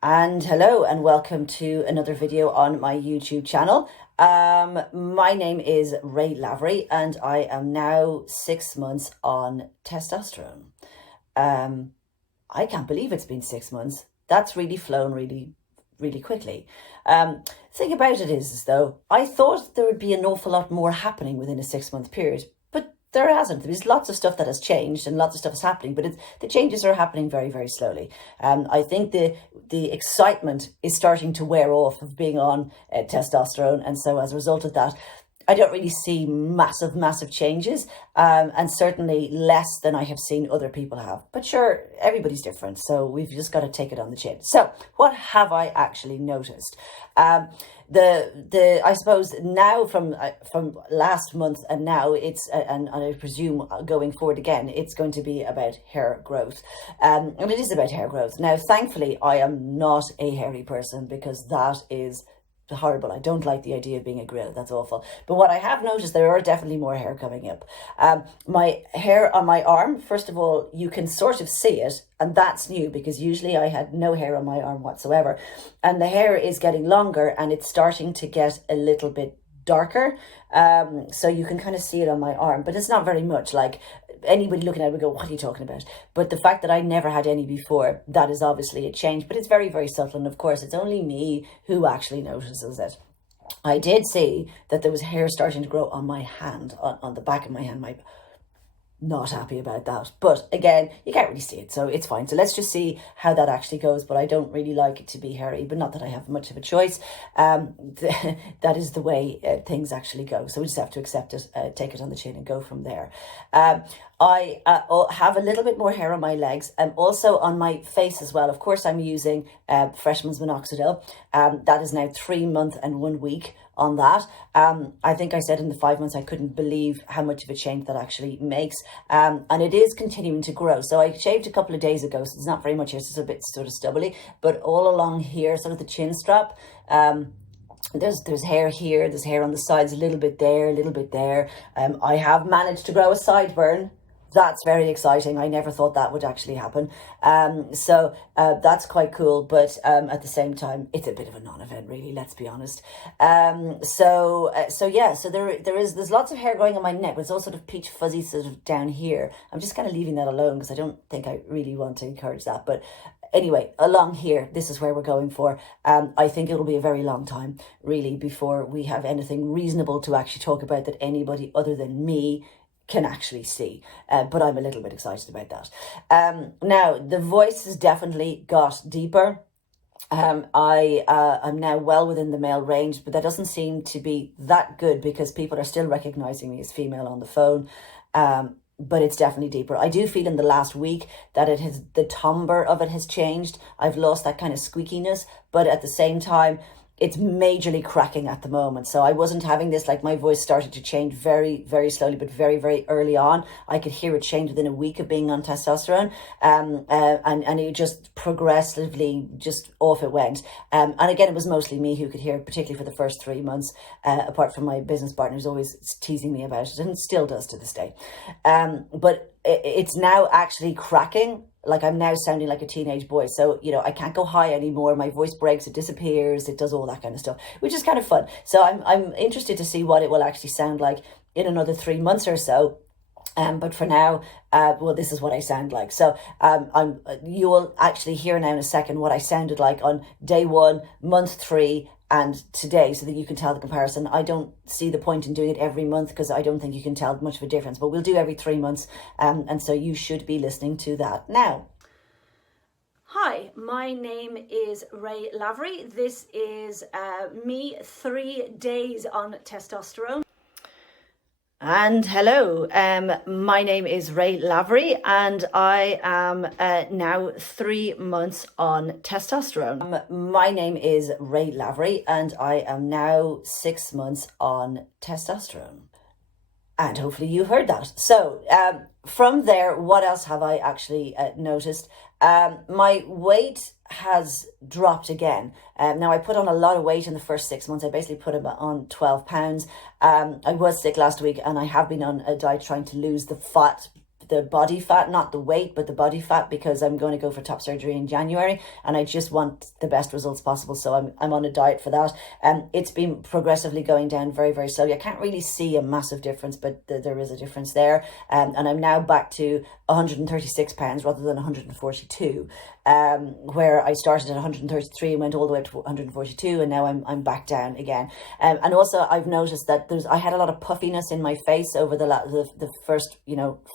And hello and welcome to another video on my YouTube channel. My name is Ray Lavery and I am now 6 months on testosterone. I can't believe it's been 6 months. That's really flown really quickly. Thing about it is though, I thought there would be an awful lot more happening within a 6 month period, but there hasn't. There's lots of stuff that has changed and lots of stuff is happening, but the changes are happening very slowly. I think the excitement is starting to wear off of being on testosterone, and so as a result of that, I don't really see massive changes, and certainly less than I have seen other people have. But sure, everybody's different, so we've just got to take it on the chin. So what have I actually noticed? I suppose now from last month and now it's and I presume going forward again, it's going to be about hair growth, and it is about hair growth. Now, thankfully, I am not a hairy person because that is horrible. I don't like the idea of being a grill. That's awful. But what I have noticed, there are definitely more hair coming up. My hair on my arm, first of all, you can sort of see it, and that's new because usually I had no hair on my arm whatsoever, and the hair is getting longer and it's starting to get a little bit darker, so you can kind of see it on my arm, but it's not very much. Like, anybody looking at it would go, what are you talking about? But the fact that I never had any before, that is obviously a change, but it's very subtle, and of course it's only me who actually notices it. I did see that there was hair starting to grow on my hand, on the back of my hand. Not happy about that, but again, you can't really see it, so it's fine. So let's just see how that actually goes. But I don't really like it to be hairy, but not that I have much of a choice. That is the way things actually go, so we just have to accept it, take it on the chin and go from there. I have a little bit more hair on my legs and also on my face as well. Of course, I'm using Freshman's Minoxidil. That is now 3 months and 1 week on that. I think I said in the 5 months I couldn't believe how much of a change that actually makes, and it is continuing to grow. So I shaved a couple of days ago, so it's not very much here, it's just a bit sort of stubbly, but all along here, sort of the chin strap, there's hair here, there's hair on the sides, a little bit there, a little bit there. I have managed to grow a sideburn. That's very exciting. I never thought that would actually happen. So that's quite cool, but at the same time, it's a bit of a non-event, really, let's be honest. So there's lots of hair growing on my neck, but it's all sort of peach fuzzy sort of down here. I'm just kind of leaving that alone because I don't think I really want to encourage that. But anyway, along here, this is where we're going for. I think it'll be a very long time, really, before we have anything reasonable to actually talk about that anybody other than me can actually see, but I'm a little bit excited about that. Now, the voice has definitely got deeper. I'm now well within the male range, but that doesn't seem to be that good because people are still recognizing me as female on the phone. But it's definitely deeper. I do feel in the last week that the timbre of it has changed. I've lost that kind of squeakiness, but at the same time, it's majorly cracking at the moment. So I wasn't having this, like, my voice started to change very slowly, but very early on. I could hear it change within a week of being on testosterone. And it just progressively just off it went. And again, it was mostly me who could hear it, particularly for the first 3 months, apart from my business partner who's always teasing me about it and still does to this day. But it's now actually cracking. Like, I'm now sounding like a teenage boy. So, I can't go high anymore. My voice breaks, it disappears, it does all that kind of stuff, which is kind of fun. So I'm interested to see what it will actually sound like in another 3 months or so. But for now, well, this is what I sound like. So you will actually hear now in a second what I sounded like on day 1, month 3, and today, so that you can tell the comparison. I don't see the point in doing it every month because I don't think you can tell much of a difference, but we'll do every 3 months, and so you should be listening to that now. Hi, my name is Ray Lavery. This is me 3 days on testosterone. And hello, my name is Ray Lavery and I am now 3 months on testosterone. My name is Ray Lavery and I am now 6 months on testosterone. And hopefully you heard that. So from there, what else have I actually noticed? My weight has dropped again. Now, I put on a lot of weight in the first 6 months. I basically put on 12 pounds. I was sick last week and I have been on a diet trying to lose the fat the body fat, not the weight, but the body fat, because I'm going to go for top surgery in January, and I just want the best results possible. So I'm on a diet for that. It's been progressively going down very, very slowly. I can't really see a massive difference, but there is a difference there. And I'm now back to 136 pounds rather than 142, where I started at 133 and went all the way up to 142, and now I'm back down again. And also I've noticed that I had a lot of puffiness in my face over the first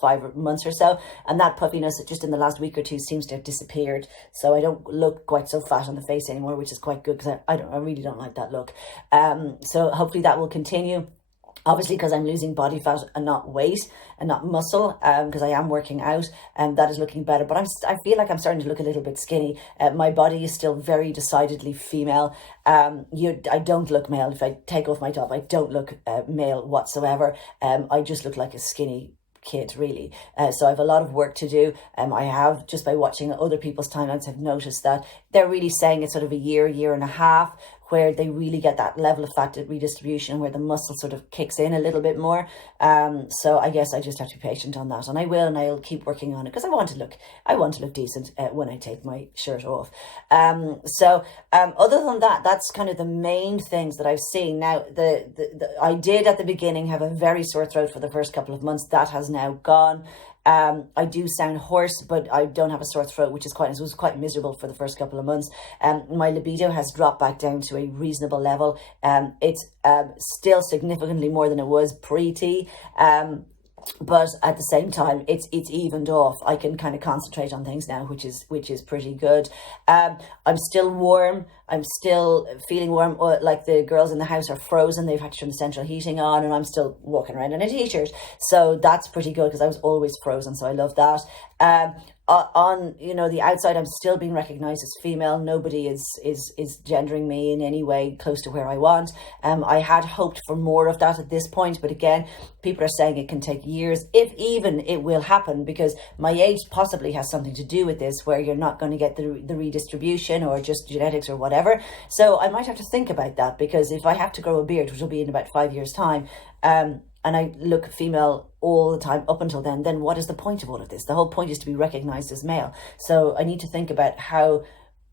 5 months or so, and that puffiness just in the last week or two seems to have disappeared. So I don't look quite so fat on the face anymore, which is quite good, because I really don't like that look. So hopefully that will continue. Obviously, because I'm losing body fat and not weight and not muscle, because I am working out, and that is looking better. But I feel like I'm starting to look a little bit skinny. My body is still very decidedly female. I don't look male. If I take off my top, I don't look male whatsoever. I just look like a skinny kid, really. So I have a lot of work to do. I have, just by watching other people's timelines, have noticed that they're really saying it's sort of a year and a half where they really get that level of fat redistribution, where the muscle sort of kicks in a little bit more. So I guess I just have to be patient on that, and I will, and I'll keep working on it, because I want to look decent when I take my shirt off. So other than that, that's kind of the main things that I've seen. Now, I did at the beginning have a very sore throat for the first couple of months. That has now gone. I do sound hoarse, but I don't have a sore throat, which is it was quite miserable for the first couple of months. My libido has dropped back down to a reasonable level. It's still significantly more than it was pre-T. But at the same time, it's evened off. I can kind of concentrate on things now, which is pretty good. I'm still warm. I'm still feeling warm. Like the girls in the house are frozen. They've had to turn the central heating on, and I'm still walking around in a t-shirt. So that's pretty good, because I was always frozen. So I love that. On the outside, I'm still being recognized as female. Nobody is gendering me in any way close to where I want. I had hoped for more of that at this point, but again, people are saying it can take years, if even it will happen, because my age possibly has something to do with this, where you're not going to get the redistribution, or just genetics or whatever. So I might have to think about that, because if I have to grow a beard, which will be in about 5 years' time, and I look female all the time up until then what is the point of all of this? The whole point is to be recognized as male. So I need to think about how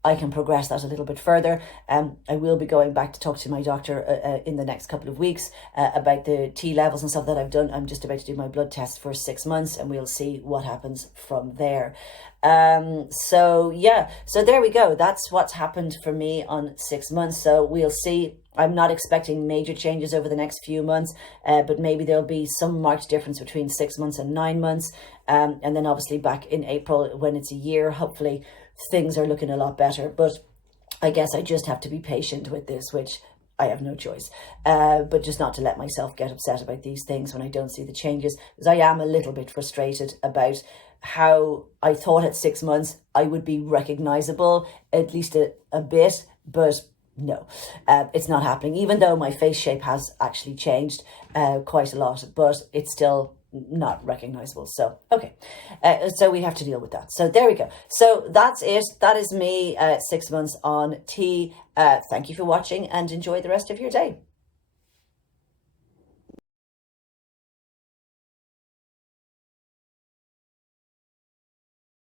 I can progress that a little bit further. I will be going back to talk to my doctor in the next couple of weeks about the T levels and stuff that I've done. I'm just about to do my blood test for 6 months, and we'll see what happens from there. So there we go. That's what's happened for me on 6 months. So we'll see. I'm not expecting major changes over the next few months, but maybe there'll be some marked difference between 6 months and 9 months. And then obviously back in April, when it's a year, hopefully things are looking a lot better. But I guess I just have to be patient with this, which I have no choice, but just not to let myself get upset about these things when I don't see the changes, because I am a little bit frustrated about how I thought at 6 months I would be recognizable, at least a bit, but no, it's not happening, even though my face shape has actually changed quite a lot, but it's still not recognizable. So okay, so we have to deal with that. So there we go. So that's it. That is me 6 months on T. Thank you for watching, and enjoy the rest of your day.